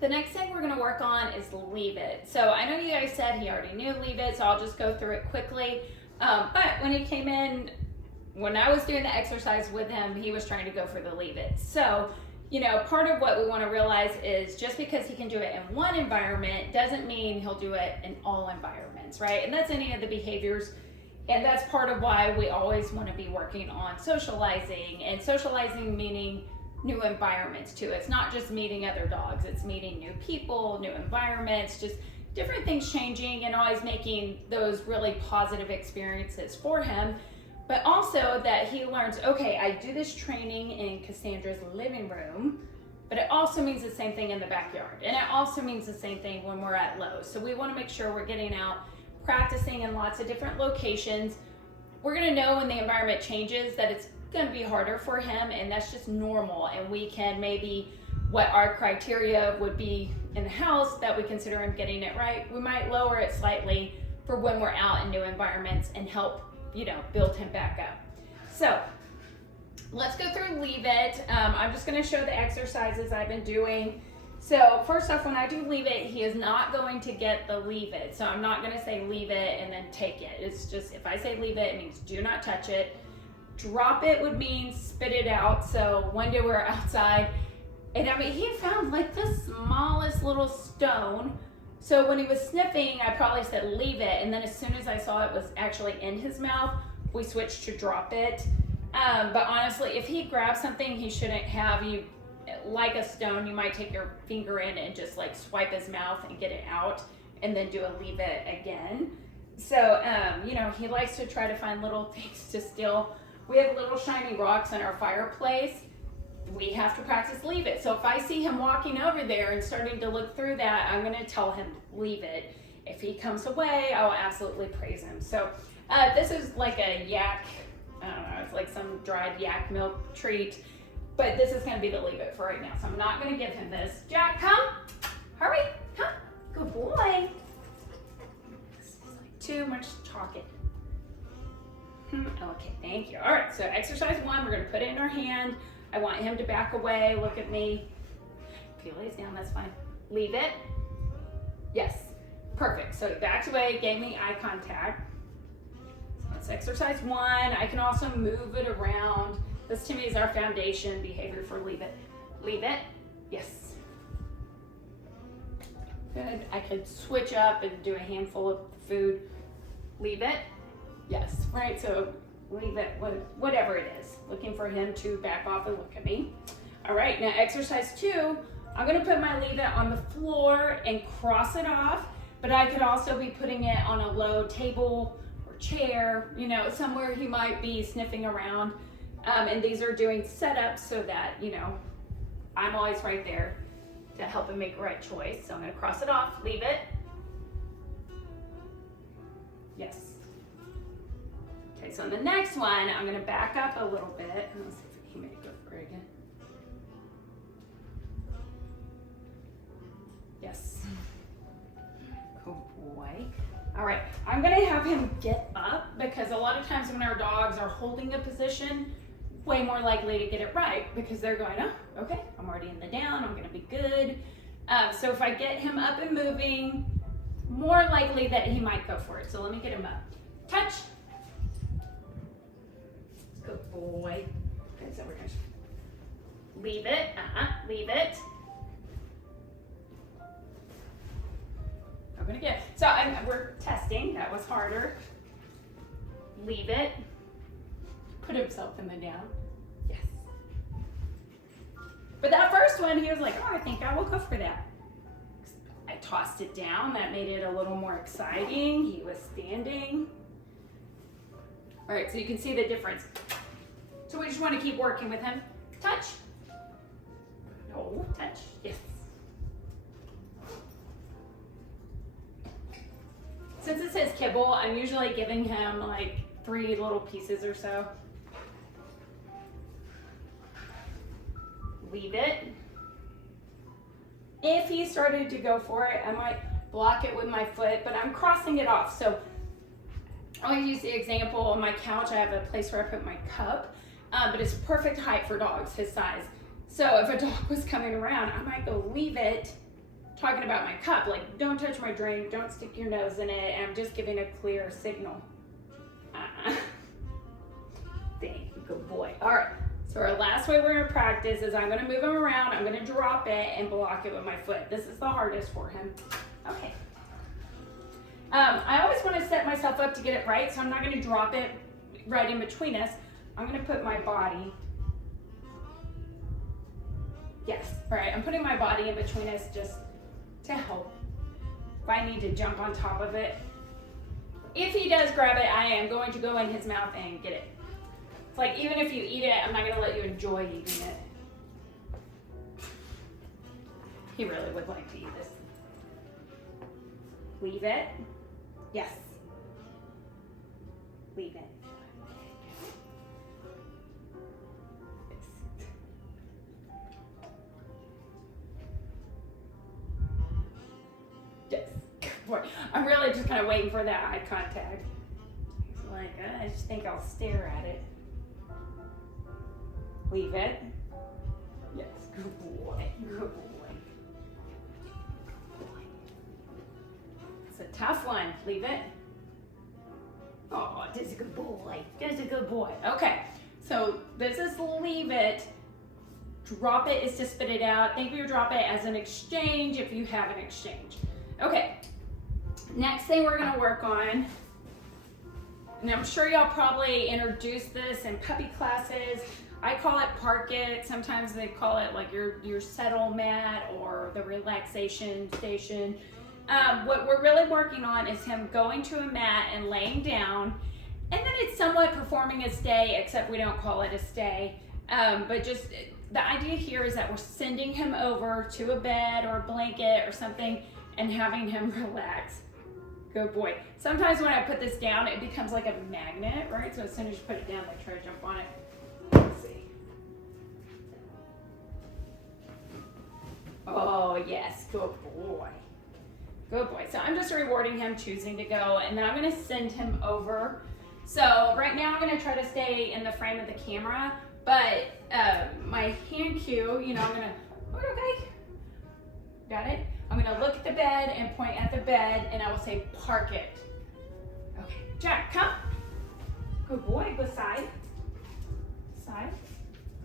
The next thing we're gonna work on is leave it. So I know you guys said he already knew leave it, so I'll just go through it quickly. But when he came in, when I was doing the exercise with him, he was trying to go for the leave it. So, you know, part of what we wanna realize is just because he can do it in one environment doesn't mean he'll do it in all environments, right? And that's any of the behaviors. And that's part of why we always wanna be working on socializing, and socializing meaning new environments too. It's not just meeting other dogs, it's meeting new people, new environments, just different things changing, and always making those really positive experiences for him. But also that he learns, okay, I do this training in Cassandra's living room, but it also means the same thing in the backyard. And it also means the same thing when we're at Lowe's. So we wanna make sure we're getting out, practicing in lots of different locations. We're gonna know when the environment changes that it's gonna be harder for him, and that's just normal. And we can maybe, what our criteria would be in the house that we consider him getting it right, we might lower it slightly for when we're out in new environments and help, you know, build him back up. So let's go through leave it. I'm just gonna show the exercises I've been doing. So first off, when I do leave it, he is not going to get the leave it. So I'm not gonna say leave it and then take it. It's just, if I say leave it, it means do not touch it. Drop it would mean spit it out. So one day we were outside, and I mean, he found like the smallest little stone. So when he was sniffing, I probably said leave it. And then as soon as I saw it was actually in his mouth, we switched to drop it. But honestly, if he grabs something he shouldn't have, you, like a stone, you might take your finger in and just like swipe his mouth and get it out, and then do a leave it again. So, you know, he likes to try to find little things to steal. We have little shiny rocks in our fireplace. We have to practice leave it. So if I see him walking over there and starting to look through that, I'm gonna tell him leave it. If he comes away, I will absolutely praise him. So this is like a yak, I don't know, it's like some dried yak milk treat, but this is gonna be the leave it for right now. So I'm not gonna give him this. Jack, come, hurry, come, good boy. Too much talking. Okay, thank you. All right, so exercise 1, we're gonna put it in our hand. I want him to back away, look at me. If he lays down, that's fine. Leave it. Yes, perfect. So he backed away, gave me eye contact. So that's exercise 1. I can also move it around. This to me is our foundation behavior for leave it. Leave it, yes. Good, I could switch up and do a handful of food. Leave it. Yes, right, so leave it, whatever it is. Looking for him to back off and look at me. All right, now exercise 2, I'm gonna put my leave it on the floor and cross it off, but I could also be putting it on a low table or chair, you know, somewhere he might be sniffing around. And these are doing setups so that, you know, I'm always right there to help him make the right choice. So I'm gonna cross it off, leave it. Yes. Okay, so in the next one, I'm gonna back up a little bit. Let's see if he may go for it again. Yes. Good boy. All right, I'm gonna have him get up, because a lot of times when our dogs are holding a position, way more likely to get it right, because they're going, oh, okay, I'm already in the down, I'm gonna be good. So if I get him up and moving, more likely that he might go for it. So let me get him up. Touch. Good boy. Okay, so we're gonna leave it, leave it. I'm gonna get, so we're testing, that was harder. Leave it. Put himself in the down. Yes. But that first one, he was like, oh, I think I will go for that. I tossed it down, that made it a little more exciting. He was standing. All right, so you can see the difference. So we just want to keep working with him. Touch. No, touch, yes. Since it says kibble, I'm usually giving him like 3 little pieces or so. Leave it. If he started to go for it, I might block it with my foot, but I'm crossing it off. So I'll use the example on my couch. I have a place where I put my cup, but it's perfect height for dogs his size. So if a dog was coming around, I might go leave it talking about my cup, like don't touch my drink, don't stick your nose in it, and I'm just giving a clear signal. Thank you, good boy. All right, so our last way we're gonna practice is I'm gonna move him around, I'm gonna drop it and block it with my foot. This is the hardest for him. Okay. I always wanna set myself up to get it right, so I'm not gonna drop it right in between us. I'm gonna put my body, yes, all right, I'm putting my body in between us just to help. If I need to jump on top of it. If he does grab it, I am going to go in his mouth and get it. It's like, even if you eat it, I'm not gonna let you enjoy eating it. He really would like to eat this. Leave it. Yes. Leave it. Yes. Good boy. I'm really just kind of waiting for that eye contact. He's like, I just think I'll stare at it. Leave it. Yes. Good boy. Good boy. It's a tough one. Leave it. Oh, that's a good boy. That's a good boy. Okay. So this is leave it. Drop it is to spit it out. Think of your drop it as an exchange if you have an exchange. Okay. Next thing we're going to work on, and I'm sure y'all probably introduced this in puppy classes. I call it park it. Sometimes they call it like your settle mat or the relaxation station. What we're really working on is him going to a mat and laying down, and then it's somewhat performing a stay, except we don't call it a stay. But just the idea here is that we're sending him over to a bed or a blanket or something and having him relax. Good boy. Sometimes when I put this down, it becomes like a magnet, right? So as soon as you put it down, they try to jump on it. Let's see. Oh, yes. Good boy. Good boy. So I'm just rewarding him choosing to go, and then I'm going to send him over. So right now I'm going to try to stay in the frame of the camera, but my hand cue, you know, I'm going to, okay, got it? I'm going to look at the bed and point at the bed, and I will say, park it. Okay, Jack, come. Good boy, go side. Side.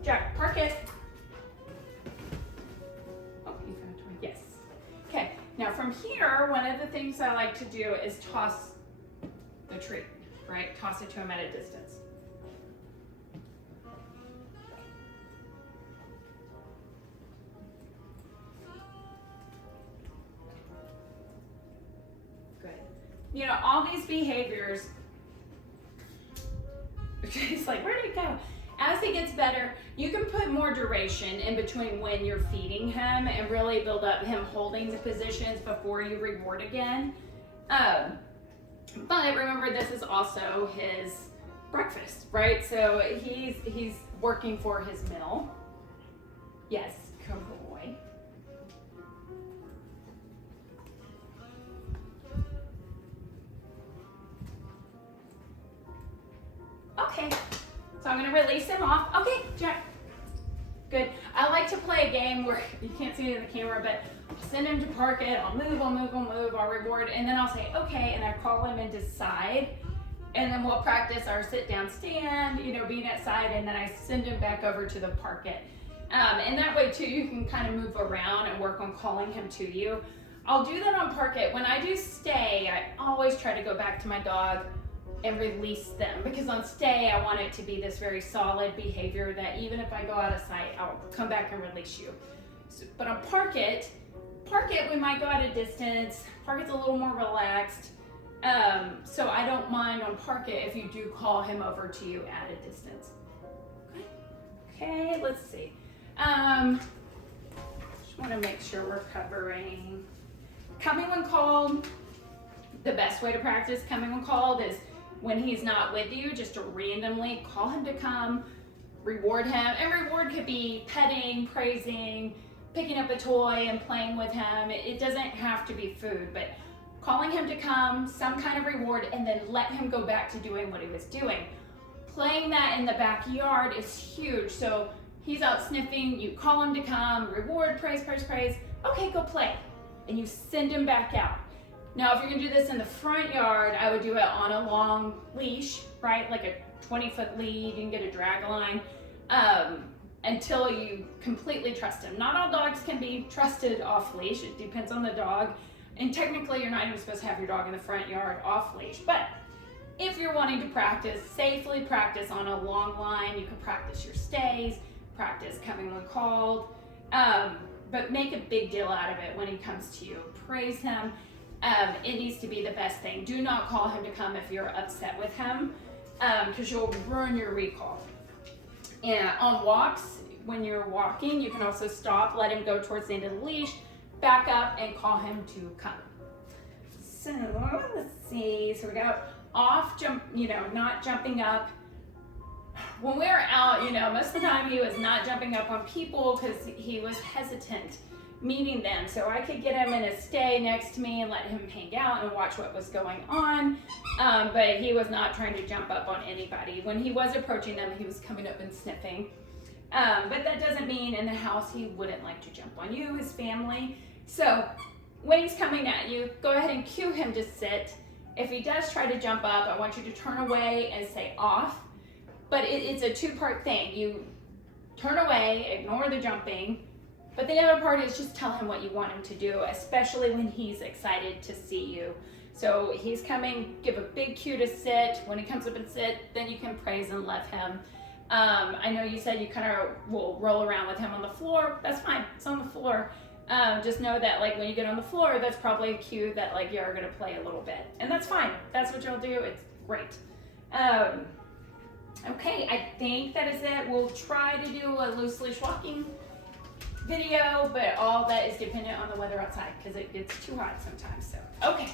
Jack, park it. Oh, you found it. Yes. Okay, now from here, one of the things I like to do is toss the treat, right? Toss it to him at a distance. Good. You know, all these behaviors, it's like, where did it go? As he gets better, you can put more duration in between when you're feeding him and really build up him holding the positions before you reward again. But remember, this is also his breakfast, right? So he's working for his meal. Yes, good boy. Okay. So I'm going to release him off. Okay, Jack. Good. I like to play a game where you can't see it in the camera, but I'll send him to park it. I'll move, I'll reward, and then I'll say, okay, and I call him into side, and then we'll practice our sit down stand, you know, being at side, and then I send him back over to the park it. And that way too, you can kind of move around and work on calling him to you. I'll do that on park it. When I do stay, I always try to go back to my dog and release them, because on stay I want it to be this very solid behavior that even if I go out of sight, I'll come back and release you. So, but on park it we might go at a distance. Park it's a little more relaxed, so I don't mind on park it if you do call him over to you at a distance. Okay, let's see. Just want to make sure we're covering coming when called. The best way to practice coming when called is when he's not with you, just to randomly call him to come, reward him. And reward could be petting, praising, picking up a toy and playing with him. It doesn't have to be food, but calling him to come, some kind of reward, and then let him go back to doing what he was doing. Playing that in the backyard is huge. So he's out sniffing, you call him to come, reward, praise, praise, praise. Okay, go play. and you send him back out. Now, if you're gonna do this in the front yard, I would do it on a long leash, right? Like a 20-foot lead, you can get a drag line, until you completely trust him. Not all dogs can be trusted off leash, it depends on the dog. And technically, you're not even supposed to have your dog in the front yard off leash. But if you're wanting to practice, safely practice on a long line, you can practice your stays, practice coming when called, but make a big deal out of it when he comes to you. Praise him. It needs to be the best thing. Do not call him to come if you're upset with him, because you'll ruin your recall. And on walks, when you're walking, you can also stop, let him go towards the end of the leash, back up and call him to come. So let's see, so we got off jump, not jumping up. When we were out, most of the time he was not jumping up on people because he was hesitant meeting them. So I could get him in a stay next to me and let him hang out and watch what was going on. But he was not trying to jump up on anybody. When he was approaching them, he was coming up and sniffing. But that doesn't mean in the house he wouldn't like to jump on you, his family. So when he's coming at you, go ahead and cue him to sit. If he does try to jump up, I want you to turn away and say off. But it's a two-part thing. You turn away, ignore the jumping, but the other part is just tell him what you want him to do, especially when he's excited to see you. So he's coming, give a big cue to sit. When he comes up and sit, then you can praise and love him. I know you said you kind of will roll around with him on the floor. That's fine, it's on the floor. Just know that when you get on the floor, that's probably a cue that you're gonna play a little bit. And that's fine, that's what you'll do, it's great. Okay, I think that is it. We'll try to do a loose leash walking video, but all that is dependent on the weather outside because it gets too hot sometimes. So, okay.